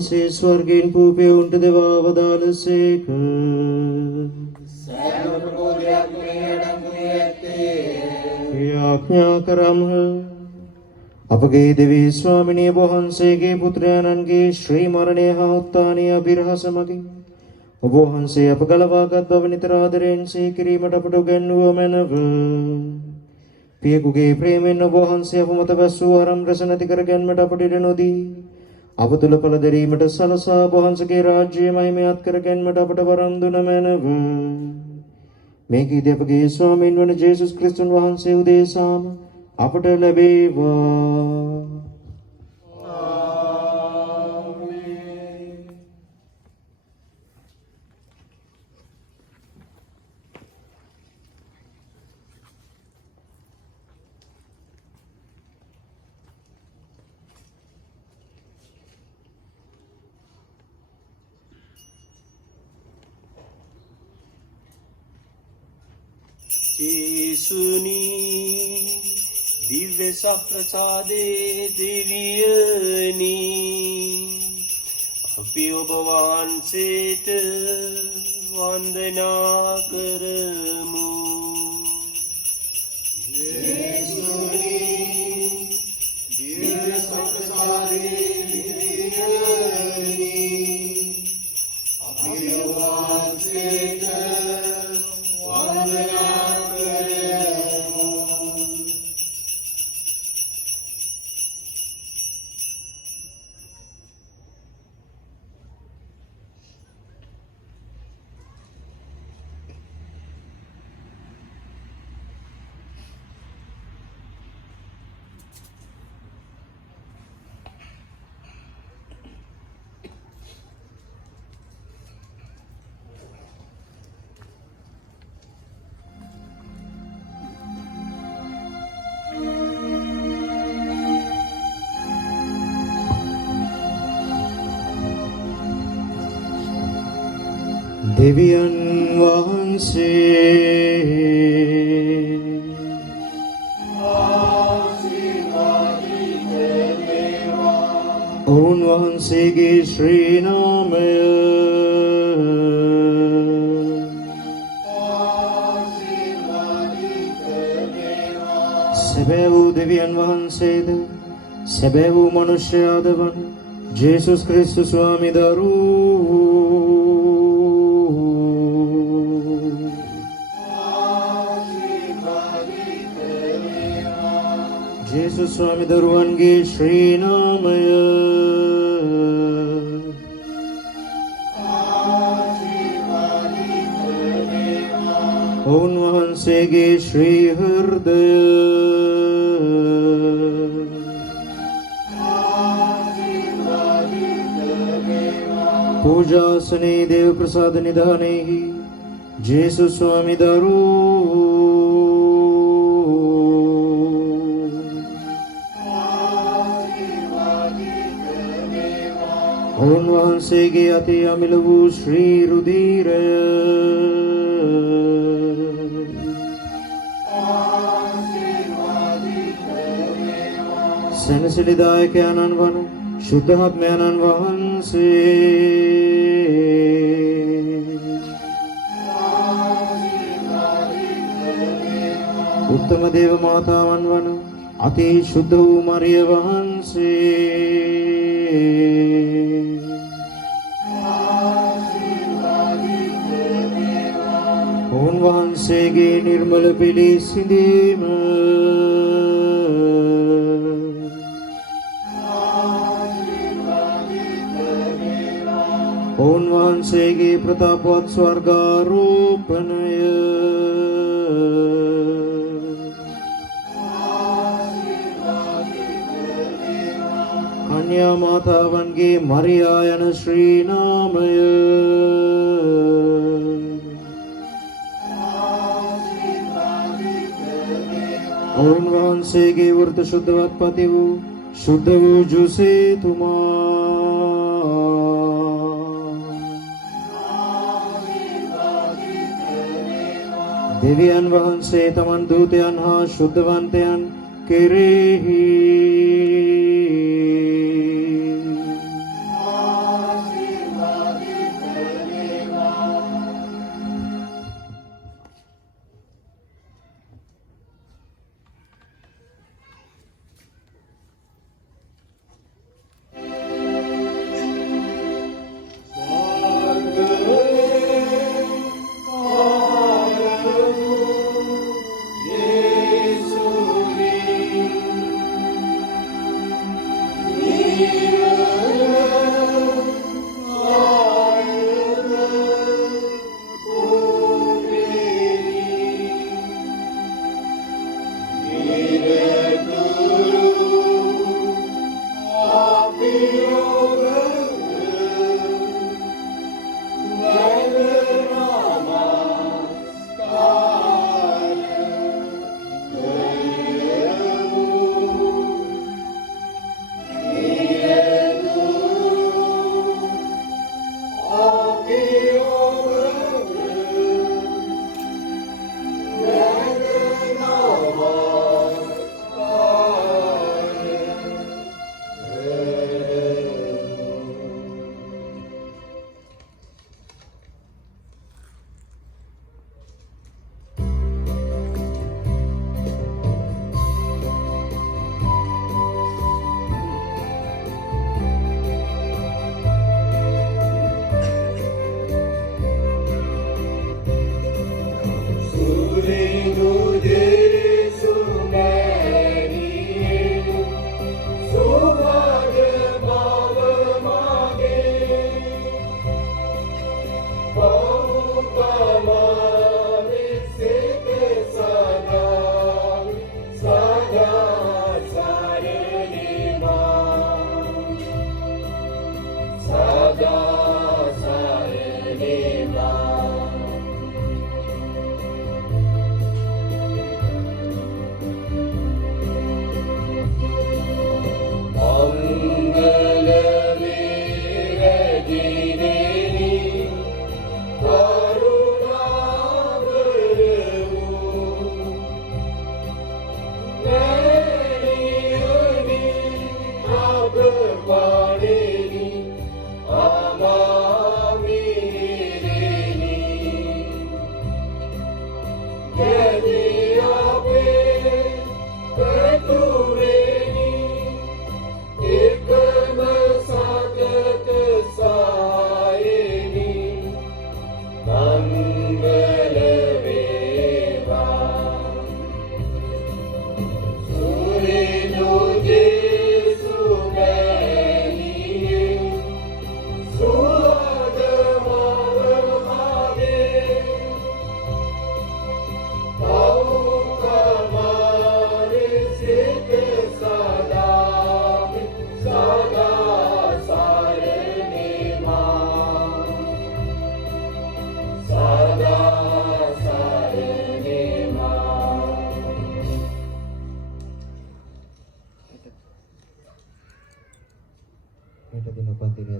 වහන්සේ ස්වර්ගයෙන් පූපයුන්ට දෙවා වදාළසේක. සෑම ප්‍රබෝධයක් මේ අඩංගු වී ඇත්තේ යාඥා කරම්හ. අපගේ දෙවී ස්වාමිනිය වහන්සේගේ පුත්‍රයාණන්ගේ ශ්‍රී මරණය හා උත්ථානය අභිරහස මගින් ඔබ වහන්සේ අප ගලවාගත් බව නිතර ආදරයෙන් සිහි කිරීමට අපට උගන්වුව මැනව. පියෙකුගේ ප්‍රේමයෙන් ඔබ වහන්සේ අප මත බැස්සූ අරම් රස නැති කර ගැන්මට අපට ඉඩ නොදී අප තුළ පළ දැරීමට සලසා ඔබ වහන්සේගේ රාජ්‍යය මහිමයත් කර ගැන්මට අපට වරම් දුන මැනව. මේකීදී අපගේ ස්වාමීන් වන ජේසුස් ක්‍රිස්තුන් වහන්සේ උදෙසාම අපට ලැබේවා. යේසුනි දිව්‍ය සප්‍රසාදේ දෙවියනි අපි ඔබ වහන්සේට වන්දනා කරමු. යේසුනි දිව්‍ය සප්‍රසාදේ දෙවියනි අපි ඔබ වහන්සේට වන්දනා දෙවියන් වහන්සේ ආශිර්වාදිත වේවා. ඔවුන් වහන්සේගේ ශ්‍රී නාමය ආශිර්වාදිත වේවා. සැබෑ වූ දෙවියන් වහන්සේද සැබෑ වූ මනුෂ්‍යයාද වන ජේසුස් ක්‍රිස්තුස් ස්වාමි දරු ජේසුස් ස්වාමි දරුවන්ගේ ශ්‍රී නාමය ඔවුන් වහන්සේගේ ශ්‍රී හෘදය පූජාසනේ දේව ප්‍රසාද නිධානයෙහි ජේසුස් ස්වාමි දරු ඔවුන් වහන්සේගේ අතේ අමිල වූ ශ්‍රී රුධිරය සැනසිලිදායකයන්න් වන ශුද්ධාත්මයන්න් වහන්සේ උත්තම දේව මාතාවන් වන අති ශුද්ධ වූ මරිය වහන්සේ ඔවුන් වහන්සේගේ නිර්මල පිළිසිඳීම ඔවුන් වහන්සේගේ ප්‍රතාපවත් ස්වර්ගාරෝපණය කන්‍යා මාතාවන්ගේ මරියා යන ශ්‍රී නාමය ඔවුන් වහන්සේගේ වෘත ශුද්ධවත් පති වූ ශුද්ධ වූ ජුසේතුමා දෙවියන් වහන්සේ තමන් දූතයන් හා ශුද්ධවන්තයන් කෙරෙහි Amen.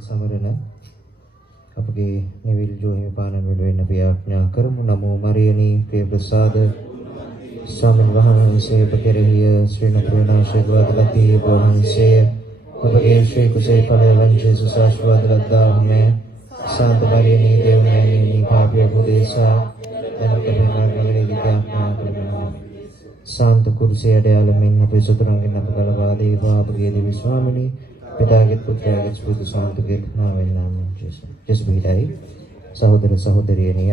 සමරන අපගේ නිවිල් ජෝහිමි පානන් වෙනුවෙන් අපි ආඥා කරමු. නමෝ මරියනී ප්‍රිය ප්‍රසාද ස්වාමීන් වහන්සේ ඔබ කෙරෙහිය ශ්‍රී නපුරනාශය ගවදලති වහන්සේ ඔබගේ ශ්‍රී කුසේ ඵලය වංචේ සුසාස්වාද ලද්දාහමේ සාන්ත මරියනී දේවනෑණියනි පාපිය පුදේසා දැනකරනගලේ විද්‍යාඥා කරනවා. සාන්ත කුරුසේ අඩයාලමින් අපේ සතුරුන්ගෙන් අප ගලවා දේවා. අපගේ දෙවි ස්වාමිනී पिताගේ පුත්‍රයාගේ ස්පුතු සාන්තුගේ නාමයෙන් නාමයෙන් ජේසුස්. ජේසුස් පිටයි සහෝදර සහෝදරියනි